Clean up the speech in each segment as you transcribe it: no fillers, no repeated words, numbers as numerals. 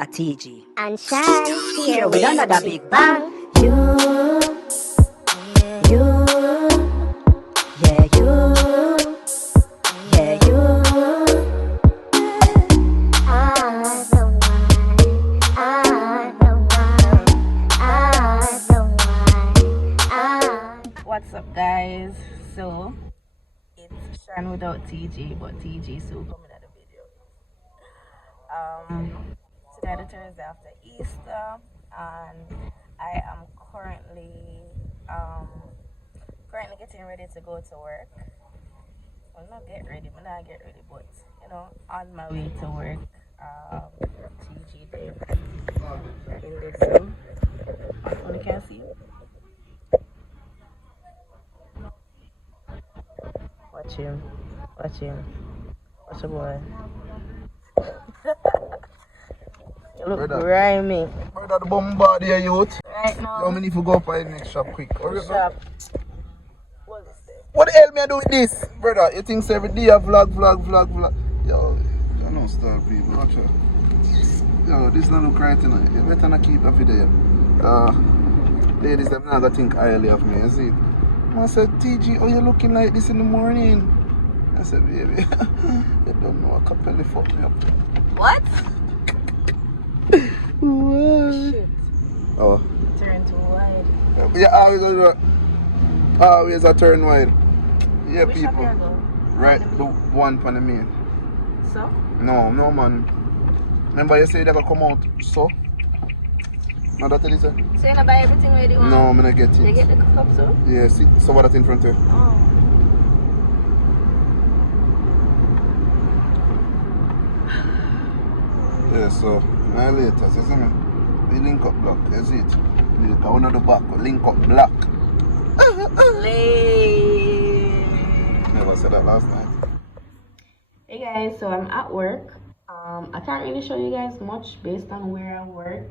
a TG. And Shine here with another big bang. You, you, Yeah, you, yeah, you. I don't mind, I don't mind, I don't mind, What's up, guys? So it's Shan without TG, but TG still coming at the video. Today the Thursday after Easter, and I am currently getting ready to go to work. Well, not get ready, but not get ready, but on my way to work. TG there in this room. You can see. Watch him. Watch him. Watch the boy. You look Brother. grimy. Brother, the bombardier youth. Right now. Yo, me need to go up by the next shop quick. Hurry up, Shop. man. What is it? What the hell me I do with this? Brother, you think every day I vlog. Yo, I don't start people. Watch out. Yo, this not look right tonight. You better not keep that video. Ladies, them not gonna think highly of me, you see? I said, TG, oh, you looking like this in the morning? I said, baby, you don't know, a couple fuck me up. What? What? Shit. Oh. Turn too wide. Yeah, always a turn wide. Yeah, Which shop people. you go? Right, the one for the main. So? No, man. Remember you said they gonna come out, so? No, that's what you said? So you not buy everything where you want? No, I'm gonna get You it. get the cup so? Yeah, see, so what that's in front of you? Oh. Yeah, so, now later, see me? The link up block, you see it? You go on the back, link up block. Late. Never said that last night. Hey guys, so I'm at work. I can't really show you guys much based on where I work.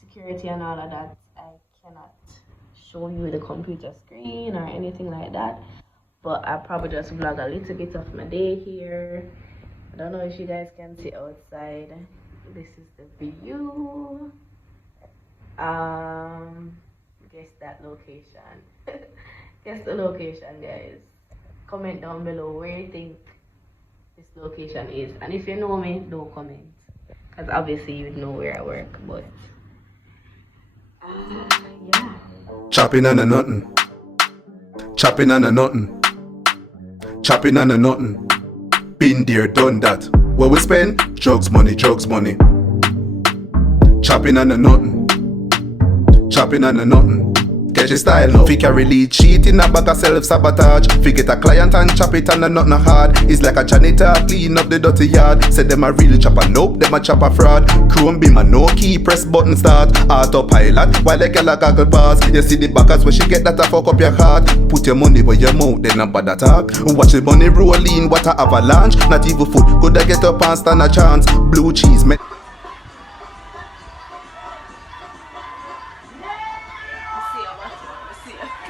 Security and all of that, I cannot show you the computer screen or anything like that. But I'll probably just vlog a little bit of my day here. I don't know if you guys can see outside. This is the view. Guess that location. Guess the location, guys. Comment down below where you think this location is, and if you know me, don't comment, because obviously you know where I work. But yeah. Chopping on a nothing. Chopping on a nothing. Chopping on a nothing. Been there, done that. Where we spend? Drugs money. Chopping on a nothing. Chopping on a nothing. Catch your style now. Fi carry lead, cheat in a bag of self-sabotage. Fi get a client and chop it and a nothing hard. It's like a janitor clean up the dirty yard. Said them a real chopper, nope, them a chopper fraud. Chrome beam a no key, press button start. Autopilot, while the girl a goggle bars. You see the backers where she get that a fuck up your heart. Put your money where your mouth, then a bad attack. Watch the money roll in, what a avalanche. Not even food, could I get up and stand a chance. Blue cheese, man.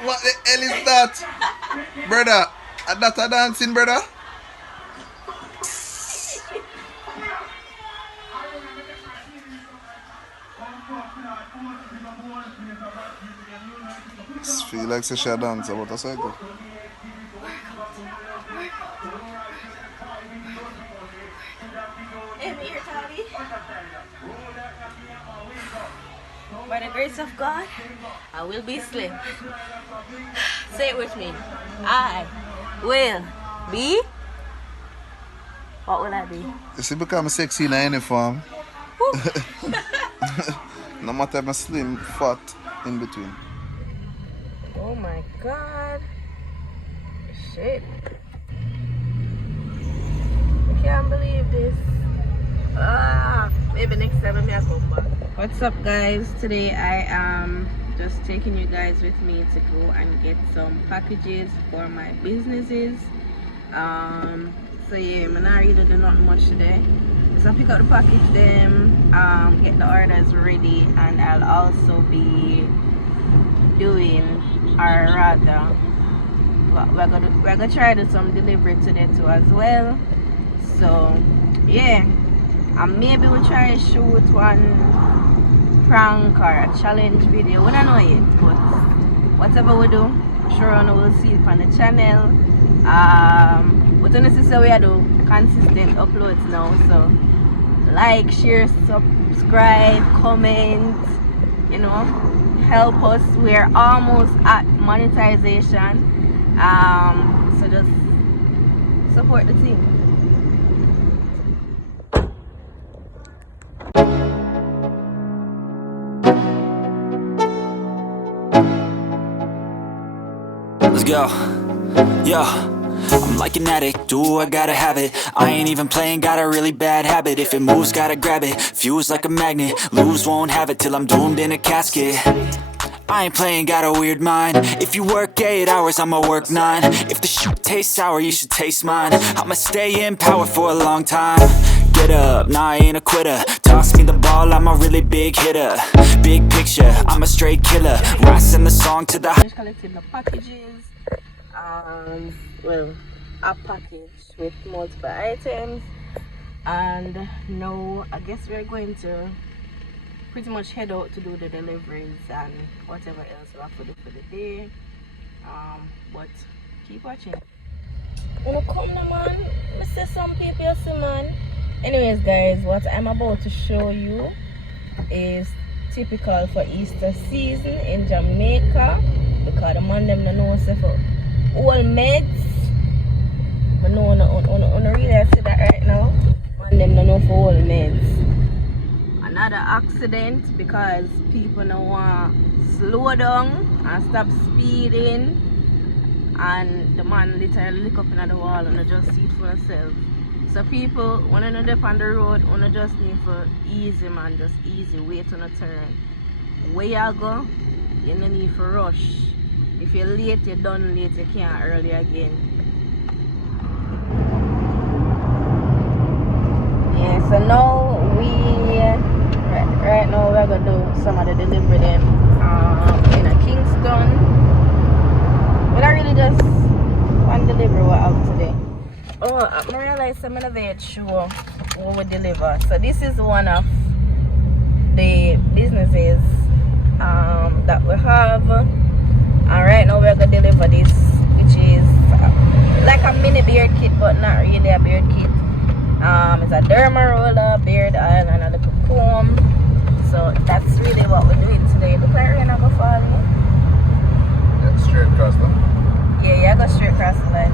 What the hell is that? Brother, that's a dancing, brother? Feel like she should dance about a cycle. Here, Tommy. By the grace of God, I will be slim. Say it with me. I will be. What will I be? You see, become sexy in a uniform. No matter if I'm slim, fat, in between. Oh my God. Shit. I can't believe this. Maybe next time I come back. What's up, guys? Today I am just taking you guys with me to go and get some packages for my businesses. So yeah, I'm not really doing nothing much today. So I pick up the package, them, get the orders ready, and I'll also be doing, or rather, we're gonna try to do some delivery today too as well. So yeah, And maybe we'll try to shoot one prank or a challenge video. We don't know yet, but whatever we do, sure you will see it on the channel. But honestly, we are doing consistent uploads now, so like, share, subscribe, comment, you know, help us. We're almost at monetization, so just support the team. Let's go. Yo, I'm like an addict, do I gotta have it. I ain't even playing, got a really bad habit. If it moves, gotta grab it, fuse like a magnet. Lose, won't have it till I'm doomed in a casket. I ain't playing, got a weird mind. If you work 8 hours, I'ma work 9. If the shit tastes sour, you should taste mine. I'ma stay in power for a long time. Get up, nah, I ain't a quitter. Toss me the ball, I'm a really big hitter. Big picture, I'm a straight killer. Rising the song to the Just collecting the packages. Well, a package with multiple items, and now I guess we're going to pretty much head out to do the deliveries and whatever else we have to do for the day. But keep watching. When you come now, man, I see some people you see, man. Anyways, guys, what I'm about to show you is typical for Easter season in Jamaica, because the man them don't know say for old meds. I know on really see that right now. Man them don't know for old meds. Another accident because people don't want slow down and stop speeding, and the man literally look up in the wall and just see it for yourself. So people, when you're up on the road, you just need for easy, man, just easy, wait on a turn. Where you go, you don't need for rush. If you're late, you're done late, you can't early again. Yeah, so now right now we're gonna do some of the delivery them in a Kingston. But I really just want to deliver what I have today. Oh, I realized I'm not very sure what we deliver. So this is one of the businesses that we have. And right now we're gonna deliver this, which is like a mini beard kit, but not really a beard kit. It's a derma roller, beard oil, and a little comb. So that's really what we're doing today. Look like rain gonna fall here. Yeah, straight across the. Yeah, go straight across the line.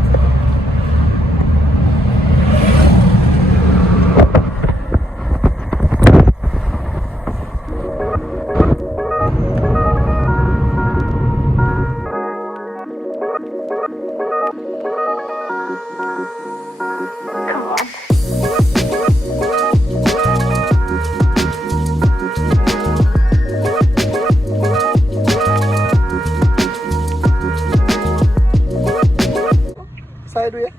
Sideway.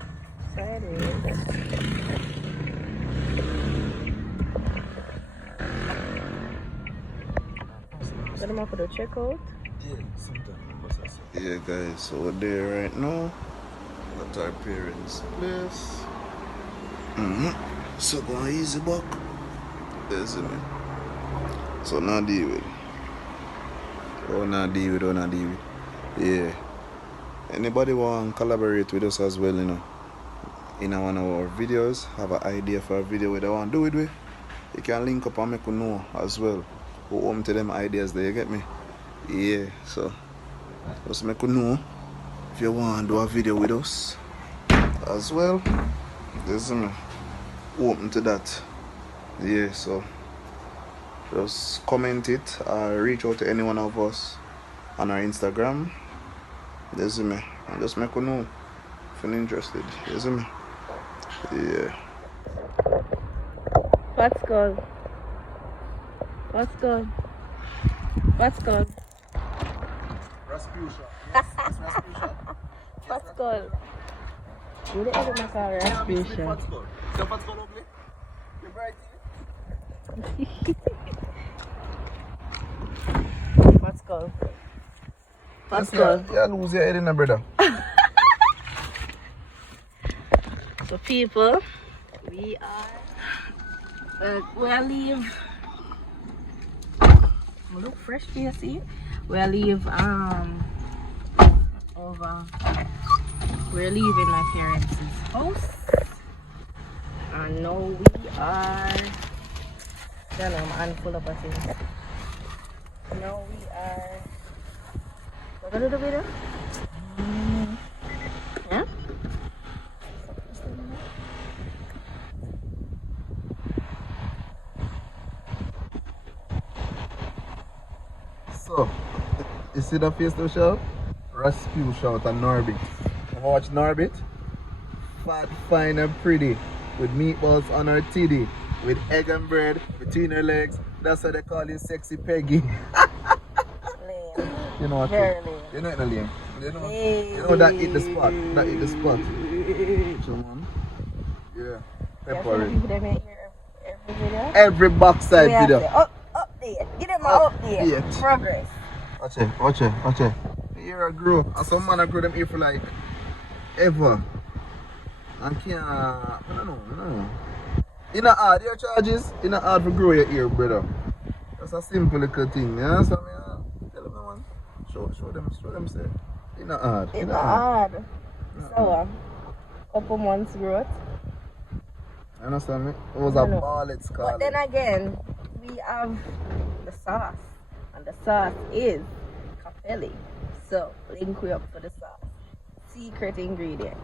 Let them up for the checkout. Yeah, guys, so we're there right now at our parents' place. So go easy back. There's me. So now deal with. Not deal with. Yeah. Anybody want to collaborate with us as well, you know, in one of our videos, have an idea for a video where they want to do it with, you can link up and make you know as well. Who home to them ideas there, you get me? Yeah, so just make you know if you want to do a video with us as well. This me open to that. Yeah, so just comment it or reach out to any one of us on our Instagram. You see me? And just make you know if you're interested. You see me? Yeah. What's good? What's good? What's good? Rasputia. What's good? You the ever make a Rasputia? ugly? You're bright. What's good? What's good? You lose your head in a brother. So people, we are we'll leave. Look fresh for you, see? We'll leave over. We're leaving my parents' house. And now we are. Then I'm handful of things. Now we are. What gonna do with it? Yeah? So, you see the face to show? Rescue shout and Norbit. Watch Norbit. Fat, fine and pretty. With meatballs on her titty. With egg and bread between her legs. That's why they call you Sexy Peggy. You know what? Very lame. You know it's not lame. You know that hit the spot. That hit the spot. So, yeah. Pepper it. Every video. Every backside We have video. to update. Give them an update. Update. Progress. Watch it. Here I grow. And some man I grow them here for like ever. And can't, I don't know. In a hard, your charges, in a hard for grow your ear, brother. That's a simple little thing, yeah? So tell them, man. Show them, say. In a hard. It's hard. So, couple months growth. You understand me? It was I a know. ball, it's called. But then again, we have the sauce. And the sauce is capelli. So, link we up for the sauce. Secret ingredient,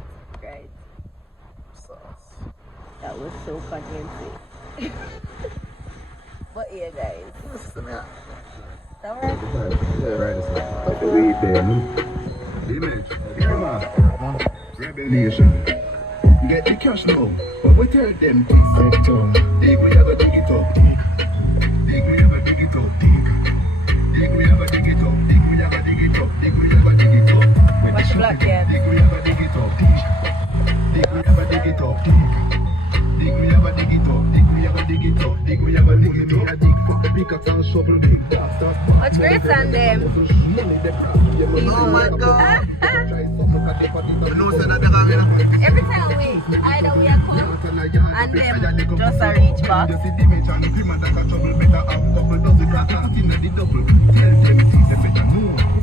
right? Sauce. That was so convincing. But yeah, guys. Listen, yeah. That right? Yeah, right. The weed there, Image, revelation. Get the cash now, but we tell them to set up. Dig we ever dig it up. Dig we ever dig it up. Dig we ever dig it up. Dig we ever dig it up. Dig we ever dig it up. When Watch the the black cat. dig we ever dig it up. Dig we ever dig it up. Dig we ever dig it up. Dig we ever dig it up. Dig we ever dig it up. Dig for the pickaxe and shovel dig. What's great on them? Oh my God. Every time either we are come and them just a reach back. This is my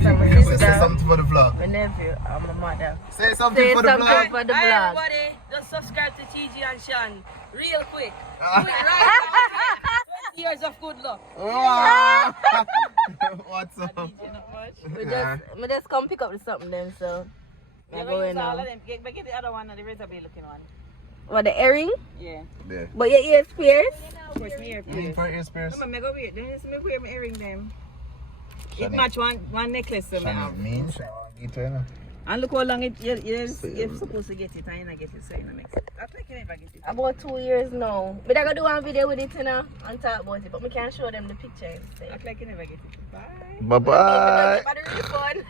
Say sister, something for the vlog. my nephew, and my mother. Say something Say for the something vlog. for the Hi vlog. everybody, just subscribe to TG and Sean real quick. Do it right now. 20 years of good luck. Wow. What's up? We just come pick up the something then, so we're going now. Get the other one and the razor blade looking one. What, the earring? Yeah. There. But your ears pierced? Of course, me ear pierced. For ear spares. Come on, me go wear. Then me wear my earring them. It Shani. match one necklace to me. Mean, And look how long you're supposed to get it and you not get it, so you know makes sense. Act like you never get it. About 2 years now. But I gotta do one video with it, you know, and talk about it. But we can't show them the picture instead. Act like you never get it. Bye. Bye-bye. But the refund.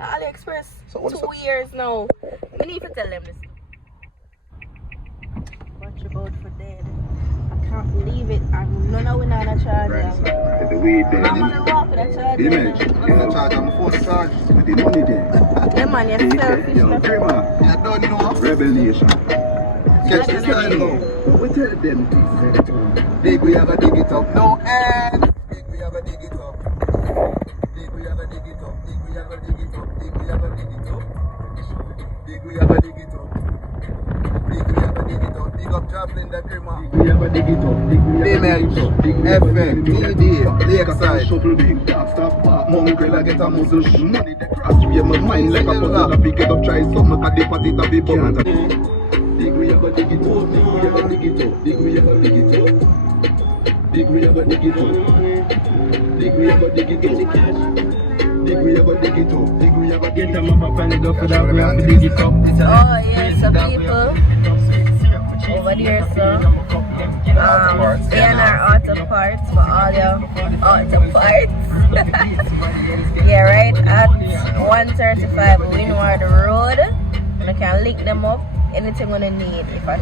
AliExpress, So what is 2 years now. We need to tell them this. Watch about for dead. I can't believe it. I'm not with a charger. The weed there. I'm gonna walk with a charger. Image. I'm gonna charge on my phone to charge. With the money there. Yeah, man, you're selfish. Yo, Grandma. You don't know. Revelation. Catch this style now. But we tell them to set up. Dig we ever dig it up. No end. Dig we ever dig it up. Dig we ever dig it up. Dig we ever dig it up. Dig we ever dig it up. Dig we ever dig it up. Dig we ever dig it up. Dig up Joplin the Grandma. We ever dig it up, dig we ever dig it up, dig we ever dig it up. TD, Lakeside. Shovel big, dark stop park, mongrel I get a muzzle, money the cross, we have my mind like a puzzle, I pick it up, try something, I dip at it, I be bummed. Dig we ever dig it up, dig we ever dig it up, dig we ever dig it up, dig we ever dig it up, dig we ever dig it up, dig we ever dig it up, dig we ever get them up and it up for that we have to dig it up. Oh, yeah, some people over there, so A&R Auto Parts for all your auto parts. Yeah, right at 135 Windward Road. I can link them up. Anything we need. If I,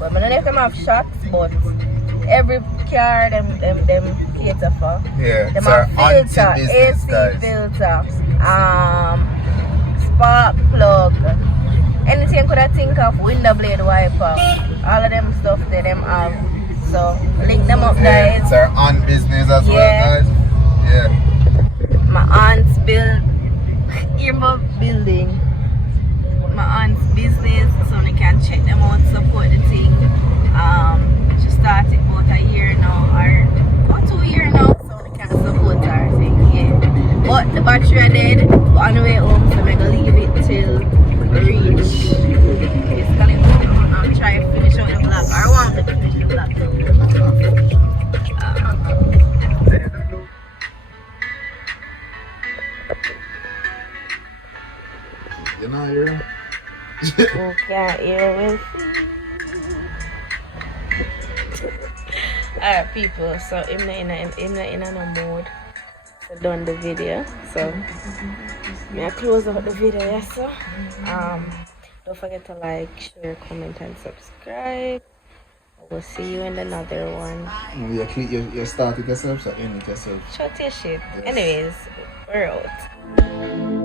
but I don't know if them have shots, but every car them cater for. Yeah, Them it's our have filter, anti-business, AC guys. filter, spark plug. Anything you could have think of, window blade wiper, all of them stuff there. where them have. So link them up, guys. It's our aunt business as Yeah. well, guys. Yeah. My aunt's building. My aunt's business, so you can check them out, support the thing. She started about a year now, or about 2 years now, so you can support her thing, yeah. But the battery are dead on the way home, so I'm gonna leave it till we reach basically home. I'm trying to finish out the vlog. I want to finish the vlog. You know, you're. You can't hear me. Alright, people, so I'm not in a mood to done the video, so I close out the video, yes sir. Don't forget to like, share, comment and subscribe. I will see you in another one. You started yourself, so end it yourself. Shut your shit. Yes. Anyways, we're out.